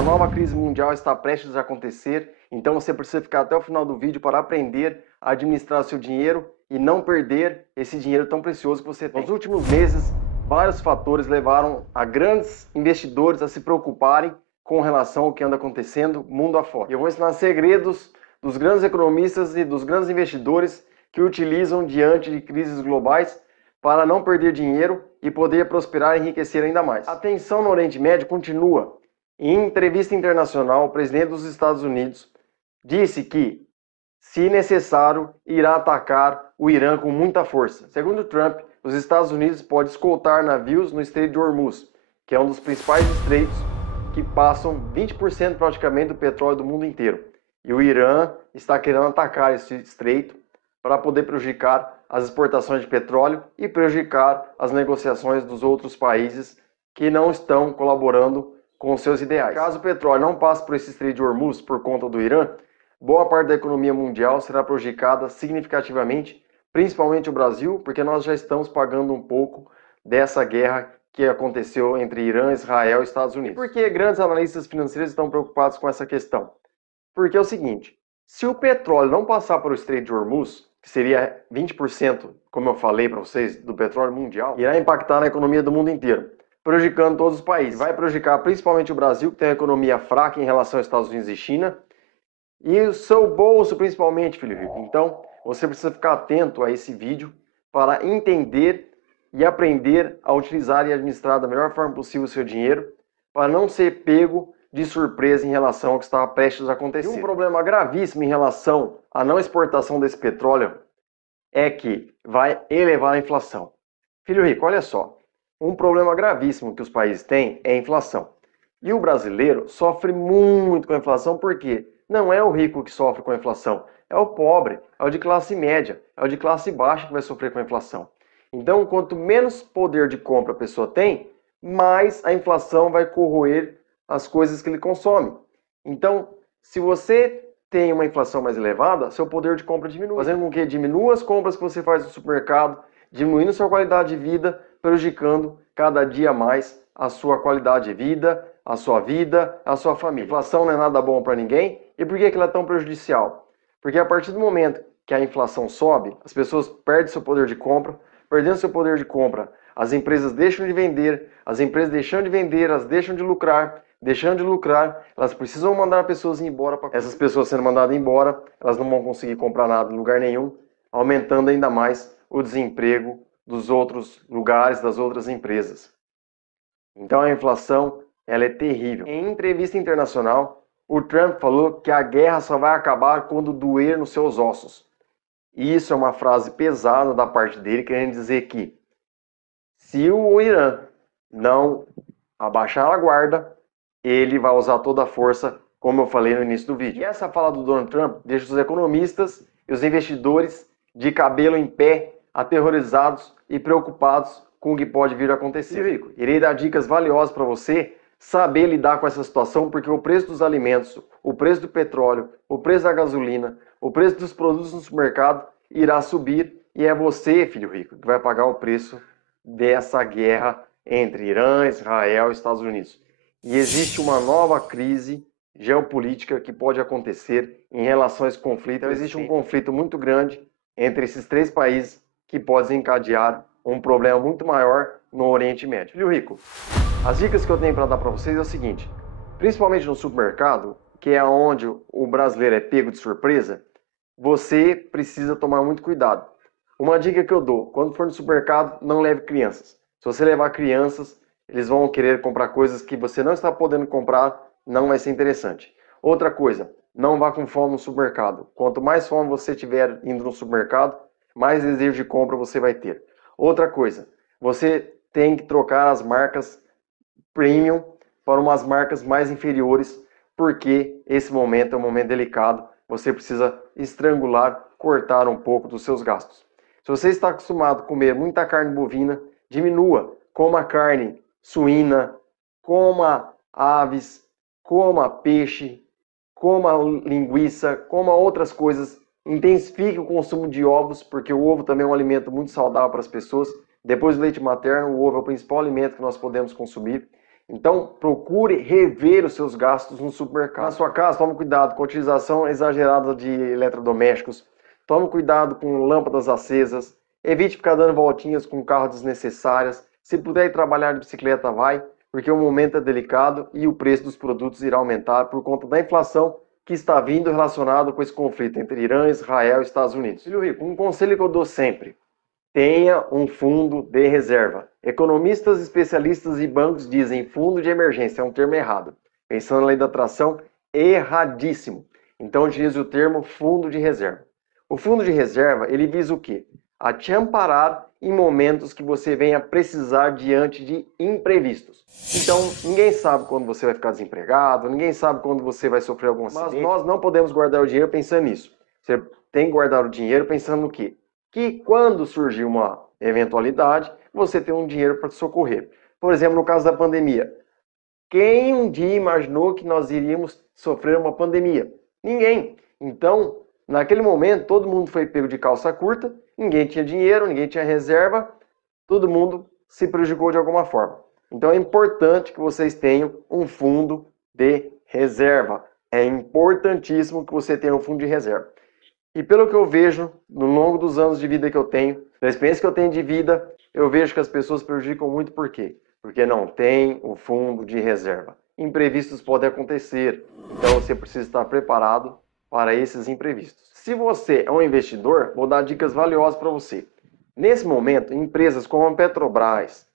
Uma nova crise mundial está prestes a acontecer, então você precisa ficar até o final do vídeo para aprender a administrar seu dinheiro e não perder esse dinheiro tão precioso que você tem. Nos últimos meses, vários fatores levaram a grandes investidores a se preocuparem com relação ao que anda acontecendo mundo afora. Eu vou ensinar segredos dos grandes economistas e dos grandes investidores que utilizam diante de crises globais para não perder dinheiro e poder prosperar e enriquecer ainda mais. A tensão no Oriente Médio continua. Em entrevista internacional, o presidente dos Estados Unidos disse que, se necessário, irá atacar o Irã com muita força. Segundo Trump, os Estados Unidos podem escoltar navios no Estreito de Hormuz, que é um dos principais estreitos que passam 20% praticamente do petróleo do mundo inteiro. E o Irã está querendo atacar esse estreito para poder prejudicar as exportações de petróleo e prejudicar as negociações dos outros países que não estão colaborando com seus ideais. Caso o petróleo não passe por esse estreito de Hormuz por conta do Irã, boa parte da economia mundial será prejudicada significativamente, principalmente o Brasil, porque nós já estamos pagando um pouco dessa guerra que aconteceu entre Irã, Israel e Estados Unidos. E por que grandes analistas financeiros estão preocupados com essa questão? Porque é o seguinte, se o petróleo não passar por o estreito de Hormuz, que seria 20%, como eu falei para vocês, do petróleo mundial, irá impactar na economia do mundo inteiro, prejudicando todos os países. Vai prejudicar principalmente o Brasil, que tem uma economia fraca em relação aos Estados Unidos e China, e o seu bolso principalmente, filho rico. Então, você precisa ficar atento a esse vídeo para entender e aprender a utilizar e administrar da melhor forma possível o seu dinheiro, para não ser pego de surpresa em relação ao que está prestes a acontecer. E um problema gravíssimo em relação à não exportação desse petróleo é que vai elevar a inflação. Filho rico, olha só, um problema gravíssimo que os países têm é a inflação. E o brasileiro sofre muito com a inflação porque não é o rico que sofre com a inflação, é o pobre, é o de classe média, é o de classe baixa que vai sofrer com a inflação. Então, quanto menos poder de compra a pessoa tem, mais a inflação vai corroer as coisas que ele consome. Então, se você tem uma inflação mais elevada, seu poder de compra diminui, fazendo com que diminua as compras que você faz no supermercado, diminuindo sua qualidade de vida, prejudicando cada dia mais a sua qualidade de vida, a sua família. A inflação não é nada bom para ninguém. E por que ela é tão prejudicial? Porque a partir do momento que a inflação sobe, as pessoas perdem seu poder de compra, perdendo seu poder de compra, as empresas deixam de vender, as empresas deixando de vender, elas deixam de lucrar, deixando de lucrar, elas precisam mandar pessoas embora. Essas pessoas sendo mandadas embora, elas não vão conseguir comprar nada em lugar nenhum, aumentando ainda mais o desemprego dos outros lugares, das outras empresas. Então a inflação, ela é terrível. Em entrevista internacional, o Trump falou que a guerra só vai acabar quando doer nos seus ossos. E isso é uma frase pesada da parte dele, querendo dizer que se o Irã não abaixar a guarda, ele vai usar toda a força, como eu falei no início do vídeo. E essa fala do Donald Trump deixa os economistas e os investidores de cabelo em pé, aterrorizados e preocupados com o que pode vir a acontecer. Rico, irei dar dicas valiosas para você saber lidar com essa situação, porque o preço dos alimentos, o preço do petróleo, o preço da gasolina, o preço dos produtos no supermercado irá subir e é você, filho rico, que vai pagar o preço dessa guerra entre Irã, Israel e Estados Unidos. E existe uma nova crise geopolítica que pode acontecer em relação a esse conflito. Então, existe um conflito muito grande entre esses três países que pode desencadear um problema muito maior no Oriente Médio. Filho rico, as dicas que eu tenho para dar para vocês é o seguinte, principalmente no supermercado, que é onde o brasileiro é pego de surpresa, você precisa tomar muito cuidado. Uma dica que eu dou, quando for no supermercado, não leve crianças. Se você levar crianças, eles vão querer comprar coisas que você não está podendo comprar, não vai ser interessante. Outra coisa, não vá com fome no supermercado. Quanto mais fome você tiver indo no supermercado, mais desejo de compra você vai ter. Outra coisa, você tem que trocar as marcas premium para umas marcas mais inferiores, porque esse momento é um momento delicado, você precisa estrangular, cortar um pouco dos seus gastos. Se você está acostumado a comer muita carne bovina, diminua, coma carne suína, coma aves, coma peixe, coma linguiça, coma outras coisas, intensifique o consumo de ovos, porque o ovo também é um alimento muito saudável para as pessoas. Depois do leite materno, o ovo é o principal alimento que nós podemos consumir. Então, procure rever os seus gastos no supermercado. Na sua casa, tome cuidado com a utilização exagerada de eletrodomésticos, tome cuidado com lâmpadas acesas, evite ficar dando voltinhas com carros desnecessárias. Se puder ir trabalhar de bicicleta, vai, porque o momento é delicado e o preço dos produtos irá aumentar por conta da inflação que está vindo relacionado com esse conflito entre Irã, Israel e Estados Unidos. Filho rico, um conselho que eu dou sempre: tenha um fundo de reserva. Economistas, especialistas e bancos dizem fundo de emergência, é um termo errado. Pensando na lei da atração, erradíssimo. Então utilize o termo fundo de reserva. O fundo de reserva, ele visa o quê? A te amparar em momentos que você venha precisar diante de imprevistos. Então, ninguém sabe quando você vai ficar desempregado, ninguém sabe quando você vai sofrer algum acidente. Mas nós não podemos guardar o dinheiro pensando nisso. Você tem que guardar o dinheiro pensando no quê? Que quando surgir uma eventualidade, você tem um dinheiro para te socorrer. Por exemplo, no caso da pandemia. Quem um dia imaginou que nós iríamos sofrer uma pandemia? Ninguém. Então, naquele momento, todo mundo foi pego de calça curta, ninguém tinha dinheiro, ninguém tinha reserva, todo mundo se prejudicou de alguma forma. Então é importante que vocês tenham um fundo de reserva. É importantíssimo que você tenha um fundo de reserva. E pelo que eu vejo, no longo dos anos de vida que eu tenho, da experiência que eu tenho de vida, eu vejo que as pessoas prejudicam muito por quê? Porque não tem o fundo de reserva. Imprevistos podem acontecer, então você precisa estar preparado para esses imprevistos. Se você é um investidor, vou dar dicas valiosas para você. Nesse momento, empresas como a Petrobras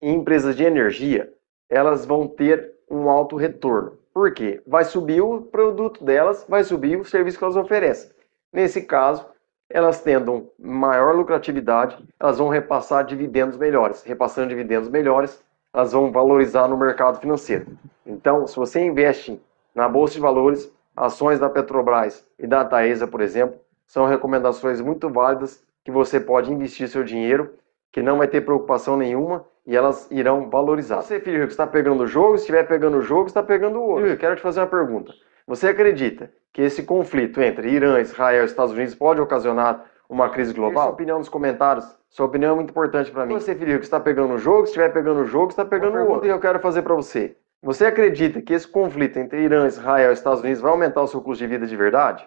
e empresas de energia, elas vão ter um alto retorno. Por quê? Vai subir o produto delas, vai subir o serviço que elas oferecem. Nesse caso, elas tendo maior lucratividade, elas vão repassar dividendos melhores. Repassando dividendos melhores, elas vão valorizar no mercado financeiro. Então, se você investe na Bolsa de Valores, ações da Petrobras e da Taesa, por exemplo, são recomendações muito válidas que você pode investir seu dinheiro, que não vai ter preocupação nenhuma e elas irão valorizar. Você, filho rico, está pegando o jogo? Se estiver pegando o jogo, está pegando o ouro. Filho rico, quero te fazer uma pergunta. Você acredita que esse conflito entre Irã, Israel e Estados Unidos pode ocasionar uma crise global? Deixe sua opinião nos comentários. Sua opinião é muito importante para mim. Você, filho rico, está pegando o jogo? Se estiver pegando o jogo, está pegando o ouro. E eu quero fazer para você. Você acredita que esse conflito entre Irã, Israel e Estados Unidos vai aumentar o seu custo de vida de verdade?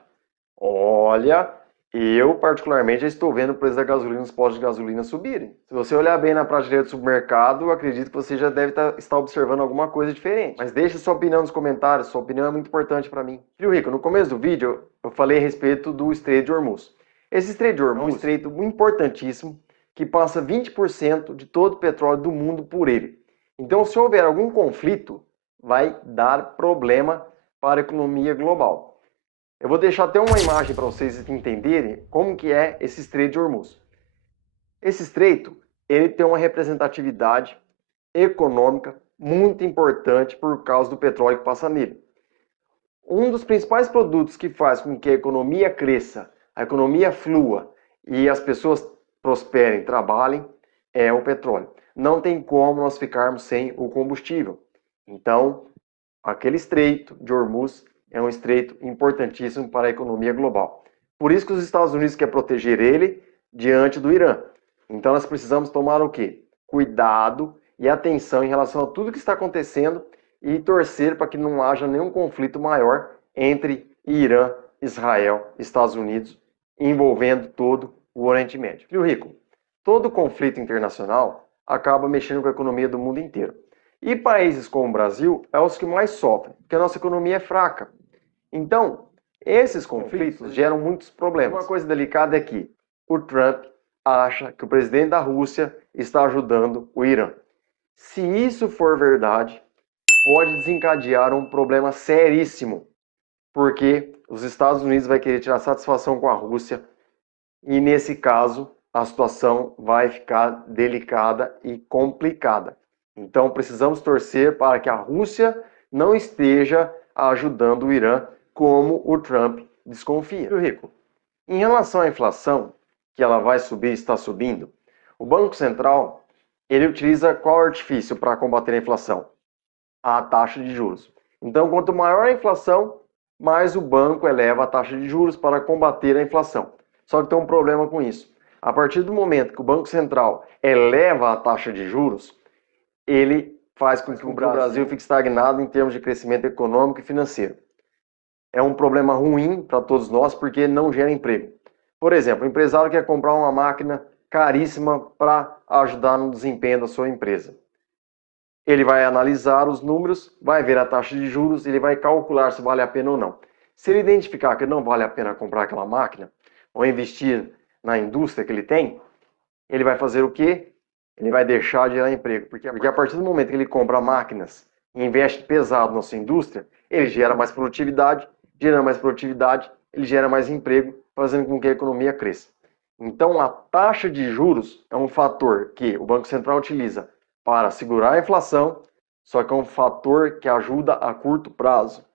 Olha, eu particularmente já estou vendo o preço da gasolina nos postos de gasolina subirem. Se você olhar bem na prateleira do supermercado, eu acredito que você já deve estar observando alguma coisa diferente. Mas deixe sua opinião nos comentários, sua opinião é muito importante para mim. Filho rico, no começo do vídeo eu falei a respeito do Estreito de Hormuz. Esse Estreito de Hormuz é um estreito importantíssimo que passa 20% de todo o petróleo do mundo por ele. Então, se houver algum conflito, vai dar problema para a economia global. Eu vou deixar até uma imagem para vocês entenderem como que é esse Estreito de Hormuz. Esse estreito, ele tem uma representatividade econômica muito importante por causa do petróleo que passa nele. Um dos principais produtos que faz com que a economia cresça, a economia flua e as pessoas prosperem, trabalhem, é o petróleo. Não tem como nós ficarmos sem o combustível. Então, aquele Estreito de Hormuz é um estreito importantíssimo para a economia global. Por isso que os Estados Unidos querem proteger ele diante do Irã. Então nós precisamos tomar o quê? Cuidado e atenção em relação a tudo que está acontecendo e torcer para que não haja nenhum conflito maior entre Irã, Israel e Estados Unidos, envolvendo todo o Oriente Médio. Filho rico, todo conflito internacional acaba mexendo com a economia do mundo inteiro. E países como o Brasil é os que mais sofrem, porque a nossa economia é fraca. Então, esses conflitos geram muitos problemas. Uma coisa delicada é que o Trump acha que o presidente da Rússia está ajudando o Irã. Se isso for verdade, pode desencadear um problema seríssimo, porque os Estados Unidos vai querer tirar satisfação com a Rússia e, nesse caso, a situação vai ficar delicada e complicada. Então, precisamos torcer para que a Rússia não esteja ajudando o Irã como o Trump desconfia. Filho rico, em relação à inflação, que ela vai subir, está subindo, o Banco Central, ele utiliza qual artifício para combater a inflação? A taxa de juros. Então, quanto maior a inflação, mais o banco eleva a taxa de juros para combater a inflação. Só que tem um problema com isso. A partir do momento que o Banco Central eleva a taxa de juros, ele faz com que o Brasil fique estagnado em termos de crescimento econômico e financeiro. É um problema ruim para todos nós porque não gera emprego. Por exemplo, o empresário quer comprar uma máquina caríssima para ajudar no desempenho da sua empresa. Ele vai analisar os números, vai ver a taxa de juros, ele vai calcular se vale a pena ou não. Se ele identificar que não vale a pena comprar aquela máquina ou investir na indústria que ele tem, ele vai fazer o quê? Ele vai deixar de gerar emprego. Porque a partir do momento que ele compra máquinas e investe pesado na sua indústria, ele gera mais produtividade, gerando mais produtividade, ele gera mais emprego, fazendo com que a economia cresça. Então, a taxa de juros é um fator que o Banco Central utiliza para segurar a inflação, só que é um fator que ajuda a curto prazo.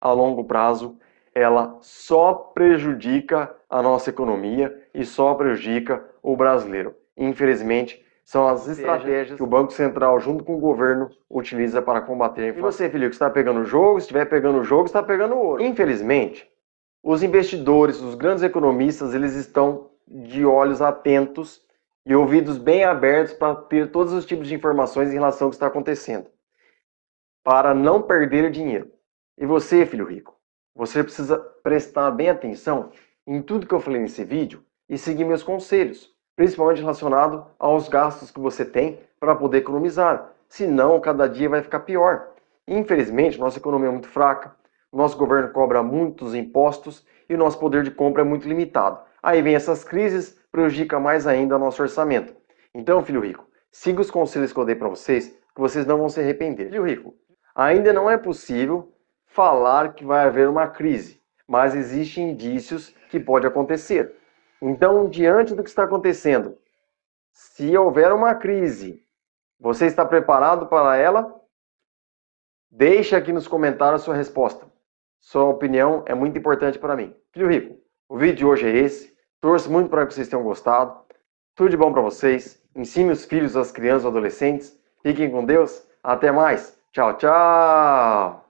A longo prazo, ela só prejudica a nossa economia e só prejudica o brasileiro. Infelizmente, são as estratégias que o Banco Central, junto com o governo, utiliza para combater a inflação. E você, filho, que está pegando o jogo, se estiver pegando o jogo, está pegando o ouro. Infelizmente, os investidores, os grandes economistas, eles estão de olhos atentos e ouvidos bem abertos para ter todos os tipos de informações em relação ao que está acontecendo, para não perder dinheiro. E você, filho rico, você precisa prestar bem atenção em tudo que eu falei nesse vídeo e seguir meus conselhos, principalmente relacionado aos gastos que você tem para poder economizar. Senão, cada dia vai ficar pior. Infelizmente, nossa economia é muito fraca, o nosso governo cobra muitos impostos e o nosso poder de compra é muito limitado. Aí vem essas crises, prejudica mais ainda nosso orçamento. Então, filho rico, siga os conselhos que eu dei para vocês, que vocês não vão se arrepender. Filho rico, ainda não é possível falar que vai haver uma crise, mas existem indícios que pode acontecer. Então, diante do que está acontecendo, se houver uma crise, você está preparado para ela? Deixe aqui nos comentários a sua resposta. Sua opinião é muito importante para mim. Filho rico, o vídeo de hoje é esse. Torço muito para que vocês tenham gostado. Tudo de bom para vocês. Ensine os filhos, as crianças, os adolescentes. Fiquem com Deus. Até mais. Tchau, tchau.